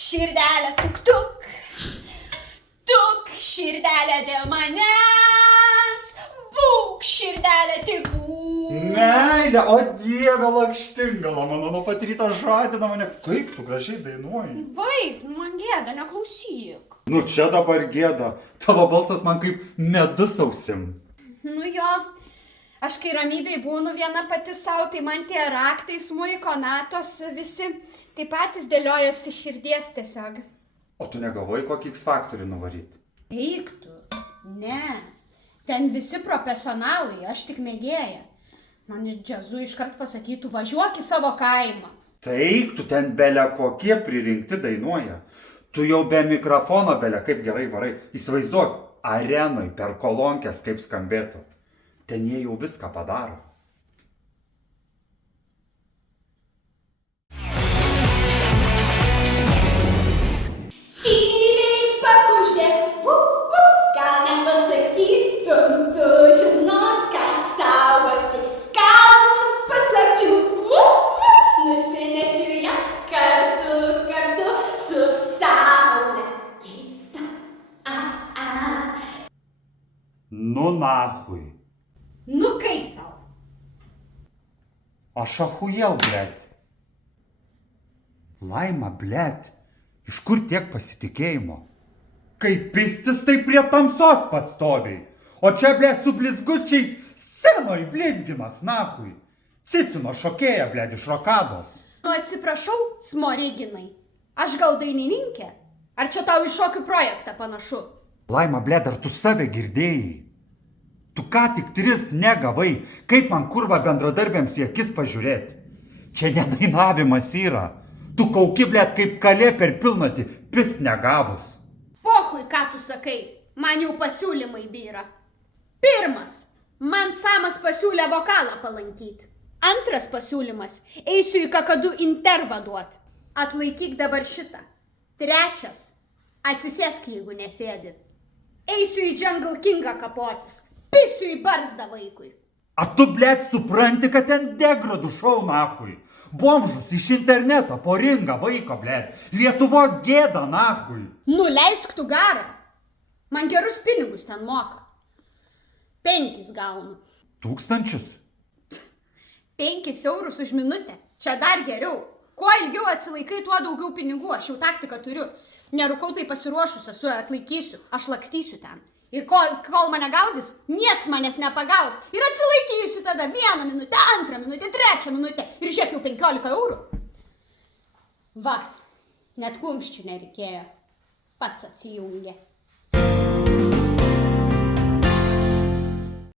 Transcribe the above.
širdelė, tuk tuk. Tuk, širdelė dėl manęs. Būk, širdelė, tik būk. Meilė, o dieve lakštingala, mano nuo pat ryto žadina mane. Kaip tu gražiai dainuoji. Vaik, man gėda, neklausyk. Nu čia dabar gėda. Tavo balsas man kaip medus ausim. Nu jo, aš kai ramybėj būnu viena pati savo, tai man tie raktai, smuiko, natos, visi taip patys dėliojasi širdies tiesiog. O tu negalvoji kokį X faktorių nuvaryti? Eik tu, ne. Ten visi profesionalai, aš tik mėgėja. Man iš džiazu iškart pasakytų, važiuok į savo kaimą. Tai eik tu ten bele kokie pririnkti dainuoja. Tu jau be mikrofono bele kaip gerai varai. Įsivaizduok, arenoj per kolonkės kaip skambėtų. Ten jie jau viską padaro. Tyliai pakuždėk, gal nepasakytum, tu žinok, ką saugosi. Kalnus paslapčių, nusinešiu jas kartu su saule. Keista, Nu nahui. Nu kaip tau? Aš ahujel, blet. Laima, blet. Iš kur tiek pasitikėjimo? Kaip pistis, tai prie tamsos pastoviai. O čia, blet, su blizgučiais scenoj blizgimas, nahui. Cicino šokėja, blet, iš rokados. Nu atsiprašau, smoriginai. Aš gal dainininkė? Ar čia tau į šokių projektą panašu? Laima, blet, ar tu save girdėjai? Tu ką tik 3 negavai, kaip man kurva bendradarbiams į akis pažiūrėti. Čia nedainavimas yra. Tu kauki, blet, kaip kalė per pilnatį, pis negavus. Pochui, ką tu sakai, man jau pasiūlymai byra. Pirmas, man Samas pasiūlė vokalą palankyti. Antras pasiūlymas, eisiu į kakadu intervą duot. Atlaikyk dabar šitą. Trečias, atsisėsk, jeigu nesėdi. Eisiu į Jungle Kingą kapotis. Pisiu į barzdą vaikui. A tu, blet, supranti, kad ten degradų šou, nahui. Bomžus iš interneto po ringą vaiko, blet. Lietuvos gėda, nahui. Nuleisk tu garą. Man gerus pinigus ten moka. 5 gaunu. 1000? 5 eurus už minutę. Čia dar geriau. Kuo ilgiau atsilaikai, tuo daugiau pinigų. Aš jau taktiką turiu. Nerūkau tai pasiruošus, esu, atlaikysiu. Aš lakstysiu ten. Ir kol mane gaudys, nieks manęs nepagaus. Ir atsilaikysiu tada 1 minutę, 2 minutę, 3 minutę. Ir žiūrėk jau 15 eurų. Va, net kumščių nereikėjo. Pats atsijungė.